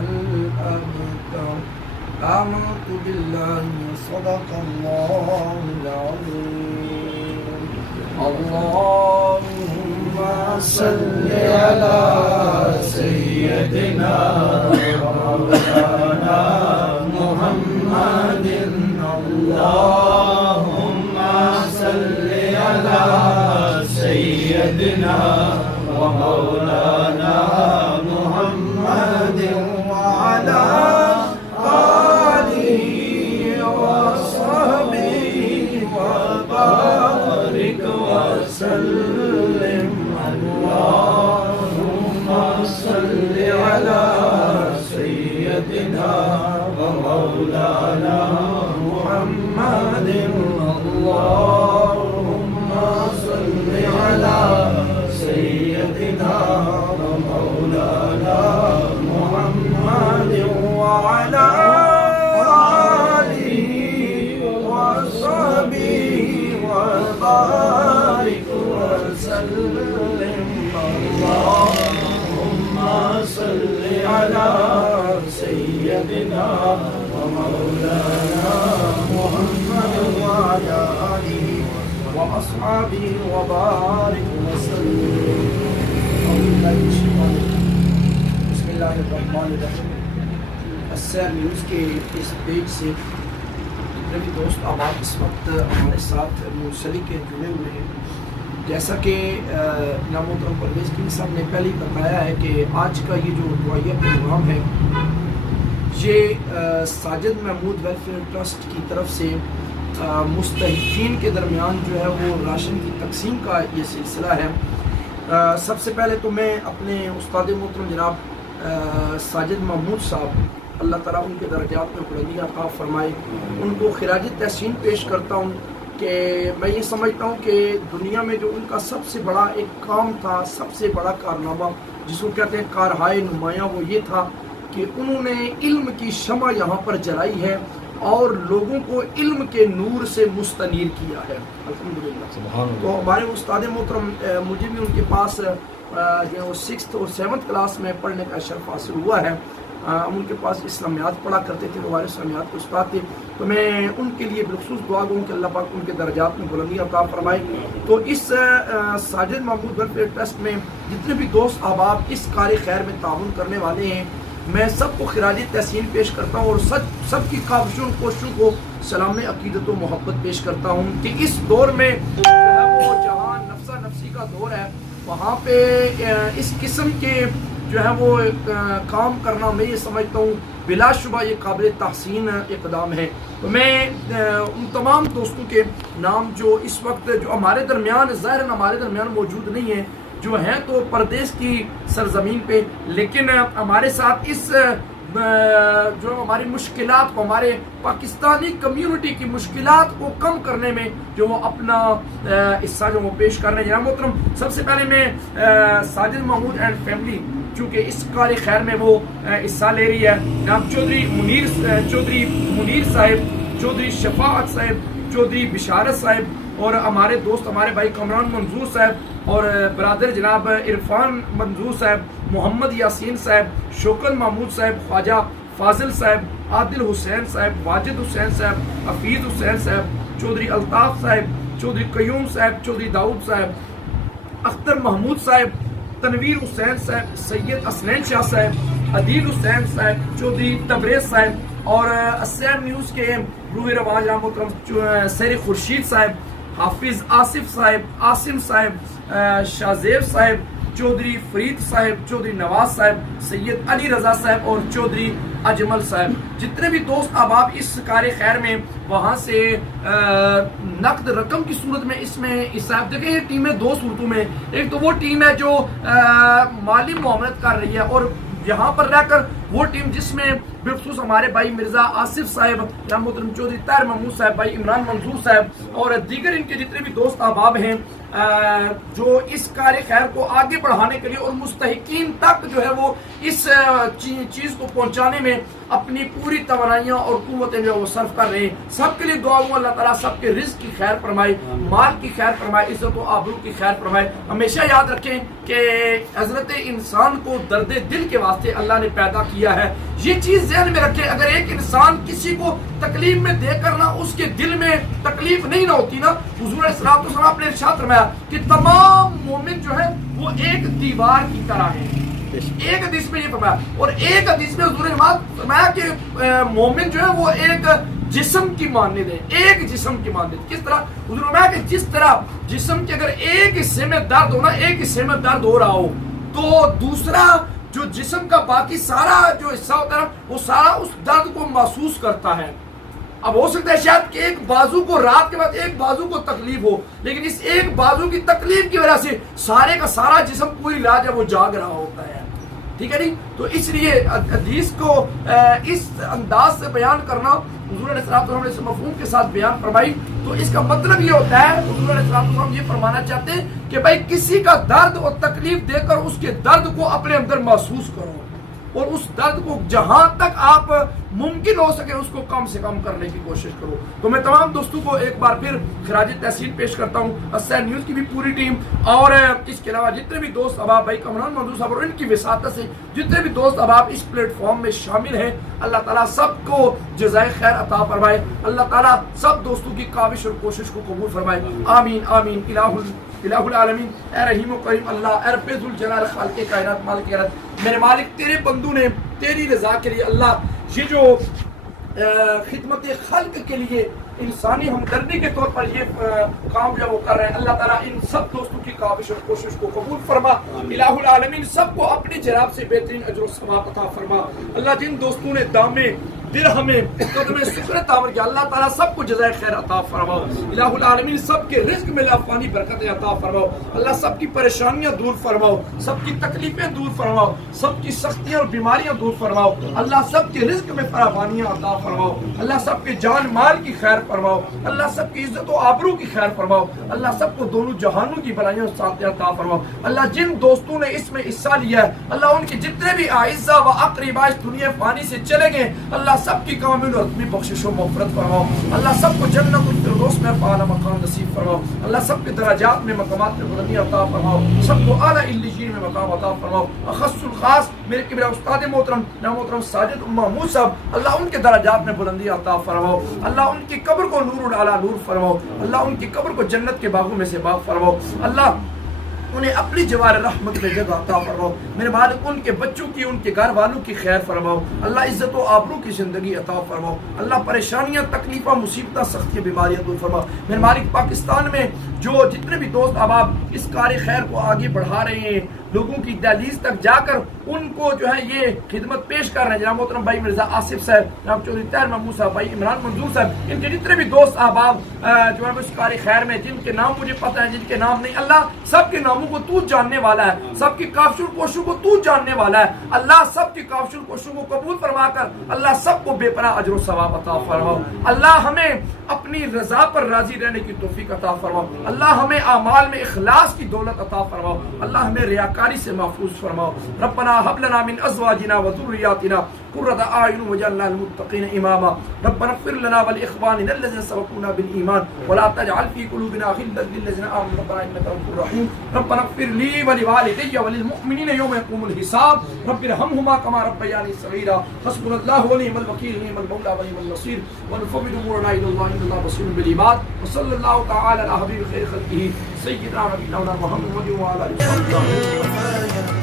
الأبتر آمنت بالله صدق الله العظيم اللهم صل على سيدنا مولانا محمد اللهم صل على سيدنا ومولانا محمد وعلى آله وصحبه وبارك وسلم اللهم صل على سيدنا ومولانا محمد اللهم صل على سيدنا ومولانا محمد وعلى آله وصحبه وبارك وسلم اللهم صل على سيدنا ومولانا محمد وعلى آله وأصحابه وبارك وسلم بسم اللہ الرحمن الرحیم السیر نیوز کے اس پیج سے جتنے بھی دوست آباد اس وقت ہمارے ساتھ منسلک جڑے ہوئے ہیں جیسا کہ جناب محترم پرویز کینگ صاحب نے پہلے ہی بتایا ہے کہ آج کا یہ جو دعائیہ پروگرام ہے یہ ساجد محمود ویلفیئر ٹرسٹ کی طرف سے مستحقین کے درمیان جو ہے وہ راشن کی تقسیم کا یہ سلسلہ ہے سب سے پہلے تو میں اپنے استاد محترم جناب ساجد محمود صاحب اللہ تعالیٰ ان کے درجات میں بلندی عطا فرمائے ان کو خراج تحسین پیش کرتا ہوں کہ میں یہ سمجھتا ہوں کہ دنیا میں جو ان کا سب سے بڑا ایک کام تھا سب سے بڑا کارنامہ جس کو کہتے ہیں کارہائے نمایاں وہ یہ تھا کہ انہوں نے علم کی شمع یہاں پر جلائی ہے اور لوگوں کو علم کے نور سے مستنیر کیا ہے الحمدللہ تو ہمارے استاد محترم مجھے بھی ان کے پاس جو ہے وہ 6th اور 7th کلاس میں پڑھنے کا شرف حاصل ہوا ہے ہم ان کے پاس اسلامیات پڑھا کرتے تھے ہمارے اسلامیات کے استاد تھے تو میں ان کے لیے بالخصوص دعا گوں کہ اللہ پاک ان کے درجات میں بلندی عطا فرمائے تو اس ساجد محمود ویلفیئر ٹرسٹ میں جتنے بھی دوست احباب اس کار خیر میں تعاون کرنے والے ہیں میں سب کو خراج تحسین پیش کرتا ہوں اور سب کی کاوشوں کوششوں کو سلام عقیدت و محبت پیش کرتا ہوں کہ اس دور میں جو ہے وہ جہاں نفسا نفسی کا دور ہے وہاں پہ اس قسم کے جو ہے وہ کام کرنا میں یہ سمجھتا ہوں بلا شبہ یہ قابل تحسین اقدام ہے تو میں ان تمام دوستوں کے نام جو اس وقت جو ہمارے درمیان ظاہر ہمارے درمیان موجود نہیں ہیں جو ہیں تو پردیس کی سرزمین پہ لیکن ہمارے ساتھ اس جو ہماری مشکلات کو ہمارے پاکستانی کمیونٹی کی مشکلات کو کم کرنے میں جو وہ اپنا حصہ جو وہ پیش کر رہے ہیں جناب محترم سب سے پہلے میں ساجد محمود اینڈ فیملی چونکہ اس کار خیر میں وہ حصہ لے رہی ہے جناب چودھری منیر صاحب چودھری شفاعت صاحب چودھری بشارت صاحب اور ہمارے دوست ہمارے بھائی کامران منظور صاحب اور برادر جناب عرفان منظور صاحب محمد یاسین صاحب شوکل محمود صاحب خواجہ فاضل صاحب عادل حسین صاحب واجد حسین صاحب حفیظ حسین صاحب چودھری الطاف صاحب چودھری قیوم صاحب چودھری داؤد صاحب اختر محمود صاحب تنویر حسین صاحب سید اسنین شاہ صاحب عدیل حسین صاحب چودھری تبریز صاحب اور السیر نیوز کے روح رواج رام محترم سیر خورشید صاحب حافظ آصف صاحب عاصم صاحب شاہزیب صاحب چودھری فرید صاحب چودھری نواز صاحب سید علی رضا صاحب اور چودھری اجمل صاحب جتنے بھی دوست احباب اس کار خیر میں وہاں سے نقد رقم کی صورت میں اس میں حصہ دیکھیں یہ ٹیم ہے دو صورتوں میں ایک تو وہ ٹیم ہے جو مالی معاونت کر رہی ہے اور یہاں پر رہ کر وہ ٹیم جس میں بالخصوص ہمارے بھائی مرزا آصف صاحب یا محترم چودھری طاہر محمود صاحب، بھائی عمران منظور صاحب اور دیگر ان کے جتنے بھی دوست احباب ہیں جو اس کار خیر کو آگے بڑھانے کے لیے اور مستحقین تک جو ہے وہ اس چیز کو پہنچانے میں اپنی پوری توانائیاں اور قوتیں جو وہ صرف کر رہے ہیں، سب کے لیے دعا ہوں اللہ تعالیٰ سب کے رزق کی خیر فرمائے، مال کی خیر فرمائے، عزت و آبرو کی خیر فرمائے۔ ہمیشہ یاد رکھیں کہ حضرت انسان کو درد دل کے واسطے اللہ نے پیدا کیا ہے، یہ چیز ذہن میں رکھیں۔ اگر ایک انسان کسی کو تکلیف میں دے کر نہ اس کے دل میں تکلیف نہیں نہ ہوتی نا، حضور علیہ السلام نے ارشاد فرمایا کہ تمام مومن جو ہے وہ ایک دیوار کی طرح ہے۔ ایک حدیث میں یہ فرمایا، اور ایک حدیث میں حضور نے فرمایا کہ مومن جو ہے وہ ایک جسم کی مانند ہے، ایک جسم کی مانند۔ کس طرح؟ حضور نے فرمایا کہ جس طرح جسم کے اگر ایک حصے میں درد ہونا، ایک حصے میں درد ہو رہا ہو، تو دوسرا جو جسم کا باقی سارا جو حصہ ہوتا ہے وہ سارا اس درد کو محسوس کرتا ہے۔ اب ہو سکتا ہے شاید کہ ایک بازو کو رات کے بعد ایک بازو کو تکلیف ہو، لیکن اس ایک بازو کی تکلیف کی وجہ سے سارے کا سارا جسم پوری رات جب وہ جاگ رہا ہوتا ہے، ٹھیک ہے نہیں؟ تو اس لیے حدیث کو اس انداز سے بیان کرنا حضور علیہ السلام نے اس مفہوم کے ساتھ بیان فرمائی، تو اس کا مطلب یہ ہوتا ہے حضور علیہ السلام یہ فرمانا چاہتے ہیں کہ بھائی کسی کا درد اور تکلیف دے کر اس کے درد کو اپنے اندر محسوس کرو، اور اس درد کو جہاں تک آپ ممکن ہو سکے اس کو کم سے کم کرنے کی کوشش کرو۔ تو میں تمام دوستوں کو ایک بار پھر خراج تحسین پیش کرتا ہوں، السیر نیوز کی بھی پوری ٹیم اور اس کے علاوہ جتنے بھی دوست احباب بھائی عمران منظور صاحب اور ان کی وساطت سے جتنے بھی دوست احباب اس پلیٹ فارم میں شامل ہیں، اللہ تعالیٰ سب کو جزائے خیر عطا فرمائے، اللہ تعالیٰ سب دوستوں کی کاوش اور کوشش کو قبول فرمائے، آمین آمین۔ الہ العالمین، اے رحیم و کریم اللہ، اے رب ذوالجلال خالق کائنات مالک کائنات، میرے مالک تیرے بندوں نے تیری رضا کے لیے اللہ یہ جو خدمت خلق کے لیے انسانی ہمدردی کے طور پر یہ کام جو وہ کر رہے ہیں، اللہ تعالیٰ ان سب دوستوں کی کاوش اور کوشش کو قبول فرما، الہ العالمین سب کو اپنی جناب سے بہترین اجر و ثواب عطا فرما۔ اللہ جن دوستوں نے دامے درہمیں قدمیں سکرت آور کیا، اللہ تعالیٰ سب کو جزائے خیر عطا فرماؤ، الہ العالمین سب کے رزق میں لافانی برکتیں عطا فرماؤ، اللہ سب کی پریشانیاں دور فرماؤ، سب کی تکلیفیں دور فرماؤ، سب کی سختیاں اور بیماریاں دور فرماؤ، اللہ سب کے رزق میں فراوانیاں عطا فرماؤ، اللہ سب کے جان مال کی خیر فرماؤ، اللہ سب کی عزت و آبرو کی خیر فرماؤ، اللہ سب کو دونوں جہانوں کی بلائیوں ساتھ عطا فرماؤ۔ اللہ جن دوستوں نے اس میں حصہ لیا ہے، اللہ ان کے جتنے بھی اعزا و اقربا اس دنیا فانی سے چلے گئے، اللہ سب کی کامل اور اپنی بخشش و مغفرت فرماؤ، اللہ سب کو جنت الفردوس میں اعلیٰ مقام نصیب فرماؤ، اللہ سب کے درجات میں مقامات میں بلندی عطا فرماؤ، سب کو اعلیٰ علیین میں مقام عطا فرماؤ، اخص الخاص میرے کبریٰ استاد محترم محترم ساجد محمود صاحب، اللہ ان کے درجات میں بلندی عطا فرماؤ، اللہ ان کی قبر کو نور اعلیٰ نور فرماؤ، اللہ ان کی قبر کو جنت کے باغوں میں سے باغ فرماؤ، اللہ انہیں اپنی جوار رحمت میں جگہ عطا فرماؤ، میرے مالک ان کے بچوں کی ان کے گھر والوں کی خیر فرماؤ، اللہ عزت و آبرو کی زندگی عطا فرماؤ، اللہ پریشانیاں تکلیفیں مصیبتیں سختیاں بیماریاں دور فرماؤ، میرے مالک پاکستان میں جو جتنے بھی دوست احباب اس کار خیر کو آگے بڑھا رہے ہیں، لوگوں کی دہلیز تک جا کر ان کو جو ہے یہ خدمت پیش کر رہے ہیں، جناب محترم بھائی مرزا آصف صاحب، جناب چودھری طاہر محمود صاحب، بھائی عمران منظور صاحب، ان کے جتنے بھی دوست احباب جو ہے اس کار خیر میں جن کے نام مجھے پتہ ہے جن کے نام نہیں، اللہ سب کے ناموں کو تو جاننے والا ہے، سب کی کاوش و کوششوں کو تو جاننے والا ہے، اللہ سب کی کاوش و کوششوں کو قبول فرما کر اللہ سب کو بے پناہ اجر و ثواب عطا فرماؤ، اللہ ہمیں اپنی رضا پر راضی رہنے کی توفیق عطا فرماؤ، اللہ ہمیں اعمال میں اخلاص کی دولت عطا فرماؤ، اللہ ہمیں ریاکاری سے محفوظ فرماؤ، ربنا هب لنا من ازواجنا وذرياتنا قرة اعين واجعلنا للمتقين اماما، ربنا اغفر لنا ولاخواننا الذين سبقونا بالايمان ولا تجعل في قلوبنا غلا للذين امنوا ربنا انك رؤوف رحيم، ربنا اغفر لي ولوالدي وللمؤمنين يوم يقوم الحساب، رب ارحمهما كما ربياني صغيرا، حسبنا الله ونعم الوكيل نعم المولى ونعم النصير، ونفوض امورنا الى الله ان الله بصير بالعباد، وصلى الله تعالى على حبيب خير خلقه سيدنا نبينا محمد وعلى اله وصحبه